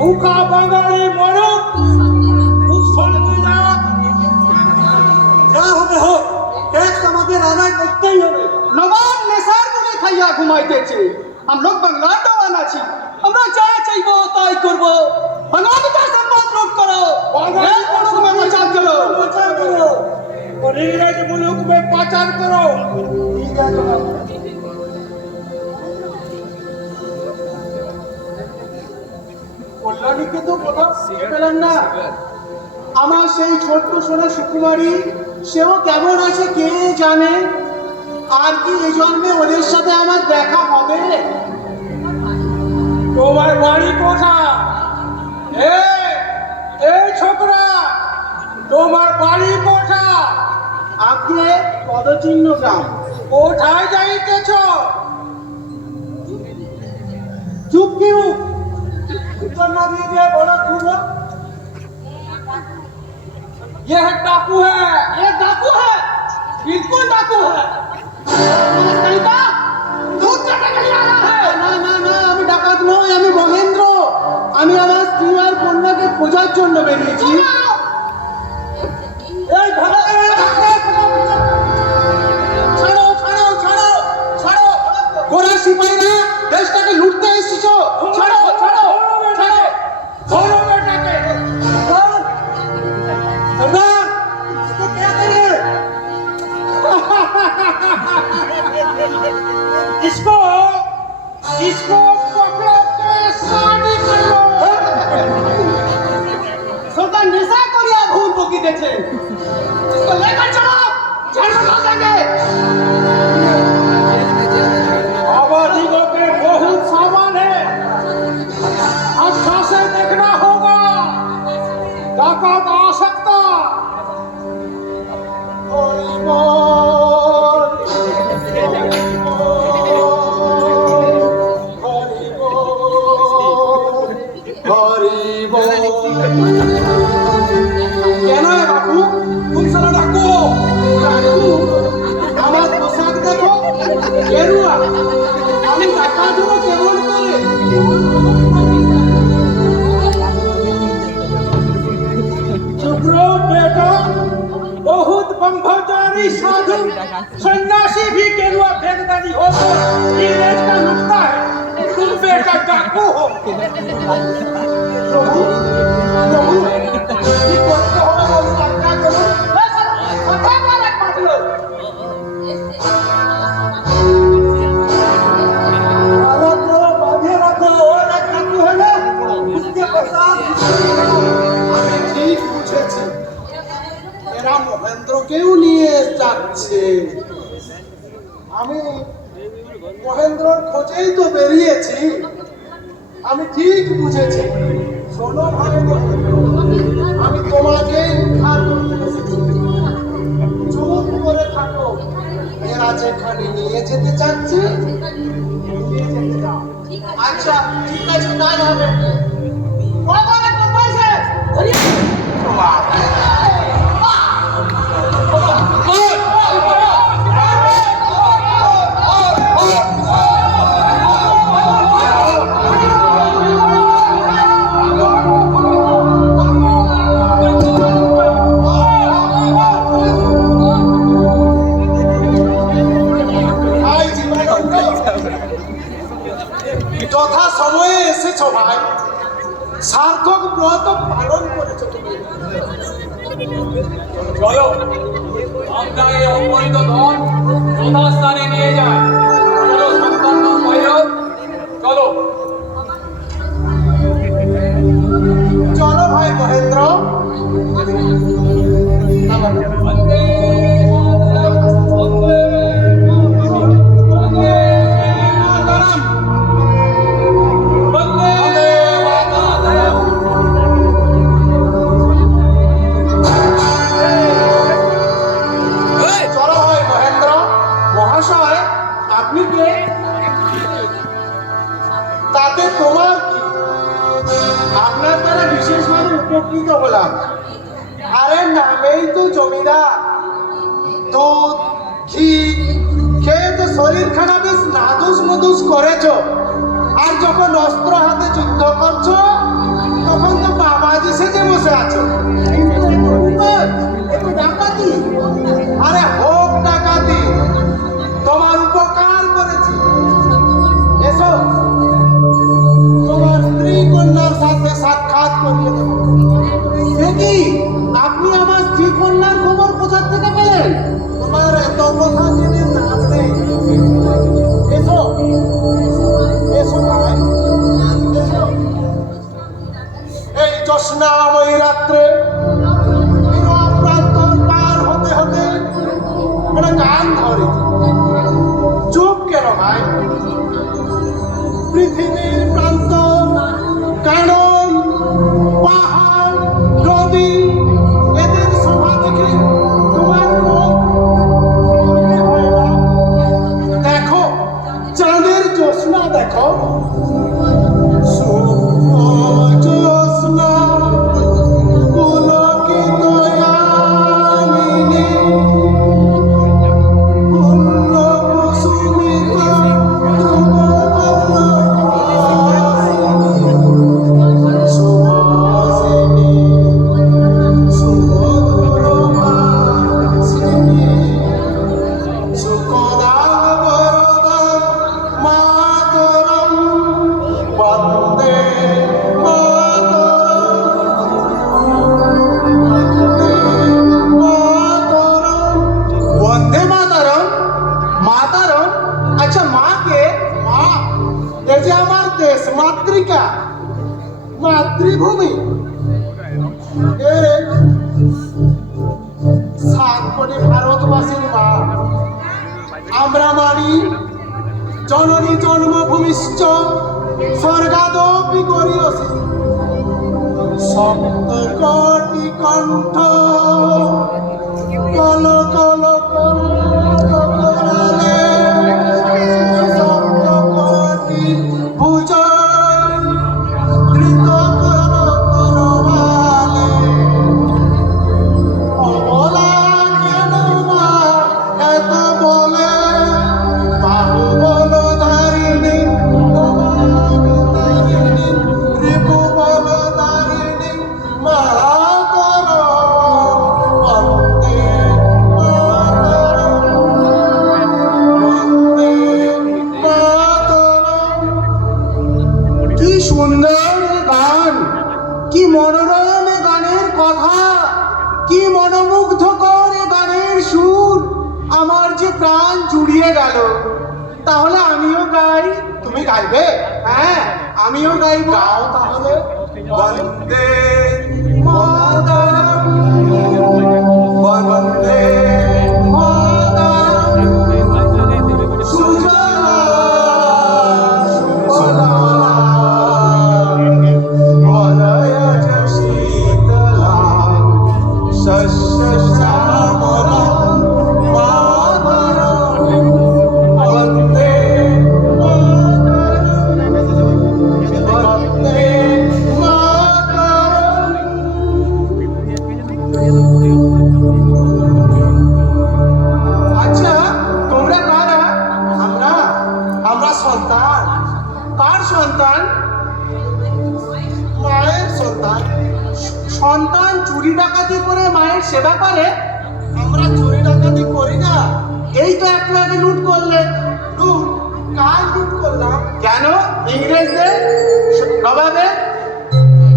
ভুকা বাঙালি মরক যা হবে হোক, ট্যাক্স আমাদের আদায় করতেই হবে। নবাব নেশার করে খাইয়া ঘুমাইতেছে, আমরা বাংলার দেওয়ান আছি, আমরা যা চাইবো তাই করবো। বাঙালিটা সম্মান রোধ করো, এই মুলুক মে পাচার করো, পাচার করো, और इंग्रज मुल्क में पाचार करो। ठीक है जनाब। কল্যাণীকে তো কোথাও শিখে পেলাম না। আমার সেই ছোট্ট সোনা সুকুমারী, সেও কেমন আছে কে জানে। আর কি এই জন্মে ওদের সাথে আমার দেখা হবে? তোমার বাড়ি কোথায়? এই ছোকরা, তোমার বাড়ি কোথায়? আপনি পদচিহ্ন গ্রাম। কোথায় যাইতেছ? চুপ কিউ, उत्तर ना दीजिए, बड़ा चुप हो। ये है डाकू है, ये डाकू है, बिल्कुल डाकू है। कहिता दूध चटे के लिए आया है। ना ना ना, আমি ডাকাত নই, আমি মহেন্দ্র। আমি আমার স্ত্রী আর কন্যাকে খোঁজার জন্য বেরিয়েছি। এই ভালো ছাড়ো ছাড়ো ছাড়ো ছাড়ো, কোরা সিপাহীরা দেশটাকে লুটতে এসেছো। ছাড়ো ছাড়ো ছাড়ো, ধরো বেটাকে। सरदार, इसको क्या करें? इसको इसको पकड़ो के शादी करो। सरदार नेशा करिया भूल बोकी देखे, इसको लेकर चलो, जेल में डाल देंगे। आबादियों के बहुत सामान है, अच्छा से देखना होगा, डाकत आ सकता। কেন বাবু খুব সারা ডাকো? আমার পোশাক দেখো, গেরুয়া। আমি ডাকাত হবো কেমন করে? चुप रहो बेटा, बहुत ब्रह्मचारी साधु सन्यासी भी गेरुआ भेददारी हो तो इंग्रेज का नुकता है, तुम बेटा डाकू हो। प्रभु प्रभु ये करते हो ना, वो क्या करो? पता मारे काट लो। आवाज करो, बांधे रखो, और एक डाकू है ना, उसके पश्चात ঠিক বুঝেছি, এরা মহেন্দ্রকেও নিয়ে যাচ্ছে। আমি মহেন্দ্রর খোঁজেই তো বেরিয়েছি। আমি ঠিক বুঝেছি। শোনো ভাই মহেন্দ্র, আমি তোমাকে উদ্ধার করতে এসেছি। চুপ করে থাকো, এরা যেখানে নিয়ে যেতে চাচ্ছে নিয়ে যেতে যাও। আচ্ছা ঠিক আছে, তাই হবে। যথা সময়ে এসেছো ভাই, সার্থক ব্রত পালন করেছো তুমি। চলো আমরা এই অপরিত ধন যথাস্থানে নিয়ে যাই। চলো সন্তান ভৈরব, চলো চলো ভাই মহেন্দ্র। বন্দে বন্দে বন্দে মাতরম, বন্দে মাতরম। চলো ভাই মহেন্দ্র। মহাশয় আপনি কে? তাতে তোমার কি? আপনার দ্বারা বিশেষভাবে উপকৃত হলাম। আরে নামেই তো জমিদার, দুধ ঘি খেয়ে তো শরীরখানা বেশ নাদুস নুদুস করেছো, আর যখন অস্ত্র হাতে যুদ্ধ করছো জ্যোৎস্নাময়ী রাত্রে প্রান্তর পার হতে হতে একটা গান ধরে। চুপ কেন ভাই? পৃথিবীর প্রান্ত, কানন, পাহাড়, নদী, এদের শোভা দেখে তোমার মন মনে হয় না? দেখো চাঁদের জ্যোৎস্না, দেখো শুভ জ্যোৎস্না পুলকিত যামিনী, পূর্ণ কুসুমিত সুহাসিনী, সুমধুর ভাসিনী, সুকদা বরদা মাতরম, বন্দে বন্দে মাতারম। মাতারম? আচ্ছা মা কে? মা এ যে আমার দেশ মাতৃকা, মাতৃভূমি। এ 7 কোটি ভারতবাসীর মা। আমরা মানি জননী জন্মভূমিশ্চ স্বর্গাদপি গরীয়সী। সপ্ত কোটি কণ্ঠ কল কল করালে, সপ্ত কোটি ভুজন ধৃত করবালে। অবলা কেন মা এত বলে, বাহুবল ধারিণী, নমামি তারিণী, ত্রিভুবন ধারিণী মাতরম, বন্দে মাতরম, বন্দে মাতরম। কি সুন্দর গান, কি মনোরম এ গানের কথা, কি মনোমুগ্ধকর এ গানের সুর। আমার যে প্রাণ জুড়িয়ে গেল। তাহলে আমিও গাই। তুমি গাইবে? হ্যাঁ, আমিও গাইবো। গাও তাহলে। বন্দে মাতরম, বন্দে মাতরম, সুজলা সুফলা মলয়জ শীতলা শস্য শ্যামলা মাতরম, বন্দে মাতরম, বন্দে মাতরম। আচ্ছা তোমরা কারা? আমরা আমরা সন্তান, কার সন্তান? মায়ের সন্তান। সন্তান চুরি ডাকাতি করে মায়ের সেবা করে? আমরা চুরি ডাকাতি করি না। এই তো একটু আগে লুট করলে। লুট? কার লুট করলাম? কেন? ইংরেজদের নবাবে?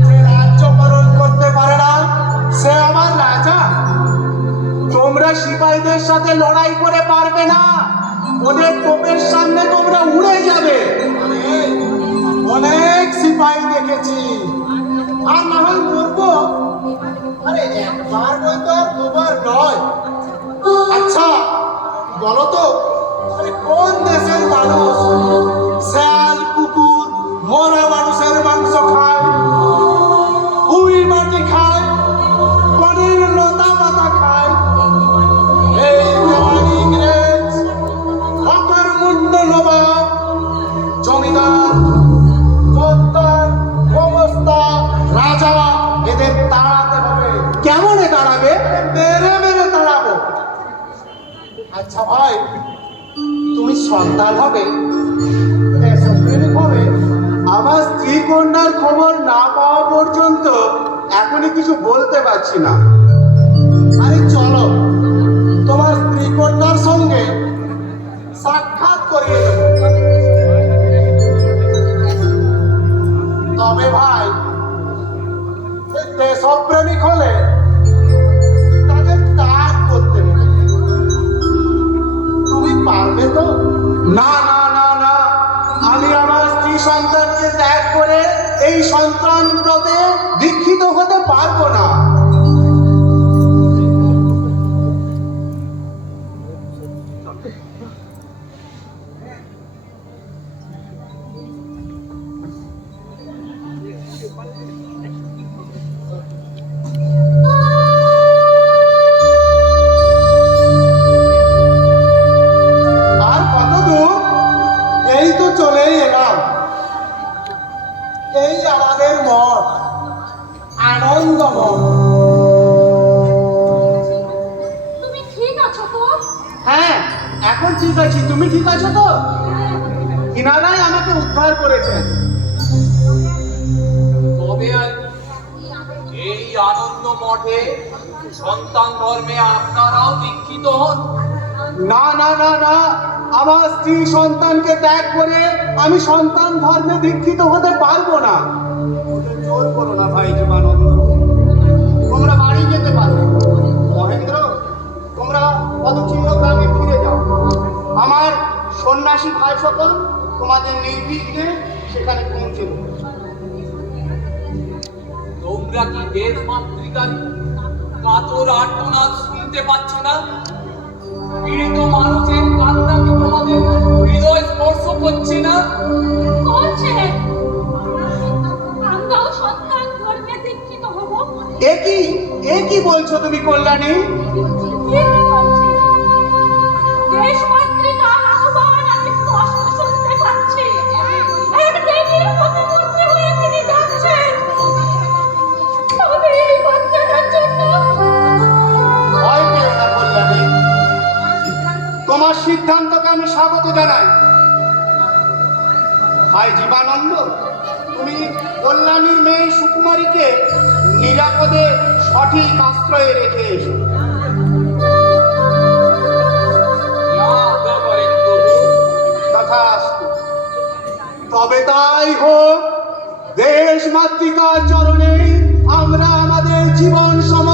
যে রাজ্য পালন করতে পারে না সে আমার রাজা। তোমরা সিপাহীদের সাথে লড়াই করে পারবে না। ওদের তোপের সামনে তোমরা উড়ে যাবে। আরে, অনেক সিপাহী দেখেছি, আর না হয় মরবো। আরে একবার নয় তো আর দুবার নয়। আচ্ছা বলো তো, আরে কোন দেশের মানুষ শিয়াল কুকুর মরা মানুষের মাংস খায়, উই মাটি খায়, পনির লতা পাতা খায়? এই দেওয়ান ইংরেজ, অকর্মণ্য নবাব, জমিদার, জোরদার, গোমস্তা, রাজা, এদের তাড়াতে হবে। কেমনে দাঁড়াবে? মেরে মেরে তাড়াবো। আচ্ছা ভাই, তুমি সন্তান হবে, দেশপ্রেমিক হবে? আমার স্ত্রী কন্যার খবর না পাওয়া পর্যন্ত এখনই কিছু বলতে পারছি না। আরে চলো, তোমার স্ত্রী কন্যার সঙ্গে সাক্ষাৎ করিয়ে দেবো। তবে ভাই, এই দেশপ্রেমিক হলে তাদের ত্যাগ করতে হবে। তুমি পারবে তো? না না না না, আমি আমার স্ত্রী সন্তানকে ত্যাগ করে এই সন্তান ব্রতে দীক্ষিত হতে পারবো না। আর কত দূর? এই তো চলে এলাম। এই আমাদের মঠ, আনন্দ মঠ। তুমি ঠিক আছো তো? হ্যাঁ, এখন ঠিক আছি। তুমি ঠিক আছো তো? ইনারাই আমাকে উদ্ধার করেছেন। তবে আর এই আনন্দ মঠে সন্তান ধর্মে আপনারাও দীক্ষিত হন? না না না না, আমার স্ত্রী সন্তানকে ত্যাগ করে আমি সন্তান ধর্মে দীক্ষিত হতে পারবো না। ওদের জোর করো না ভাই জীবানন্দ, তোমরা বাড়ি যেতে পারো। মহেন্দ্র, তোমরা পদচিহ্ন গ্রামে ফিরে যাও। আমার সন্ন্যাসী ভাই সকল তোমাদের নির্বিঘ্নে সেখানে পৌঁছে দেবে। তোমরা কি দেশ মাতৃকার কাতর আর্তনাদ শুনতে পাচ্ছ না? পীড়িত মানুষের কান্না কি তোমাদের হৃদয় স্পর্শ করছে না? করছে। আমরাও সন্তান ধর্মে দীক্ষিত হব। এ কি বলছো তুমি কল্যাণী? ঠিকই বলছি। দেশমাতৃকার আহ্বান আমি স্পষ্ট শুনতে পাচ্ছি। এক দেবীর প্রতিমূর্তি হয়ে তিনি যাচ্ছেন। তবে এই বাচ্চাটার জন্য ভয় পেও না কল্যাণী, তোমার সিদ্ধান্তকে আমি স্বাগত জানাই। ভাই জীবানন্দ, তুমি কল্যাণীর মেয়ে সুকুমারীকে নিরাপদে সঠিক আশ্রয়ে রেখে এসো। আজ্ঞা করেন প্রভু। তথাস্তু। তবে তাই হোক। দেশ মাতৃকার চরণে আমরা আমাদের জীবন সমর্পণ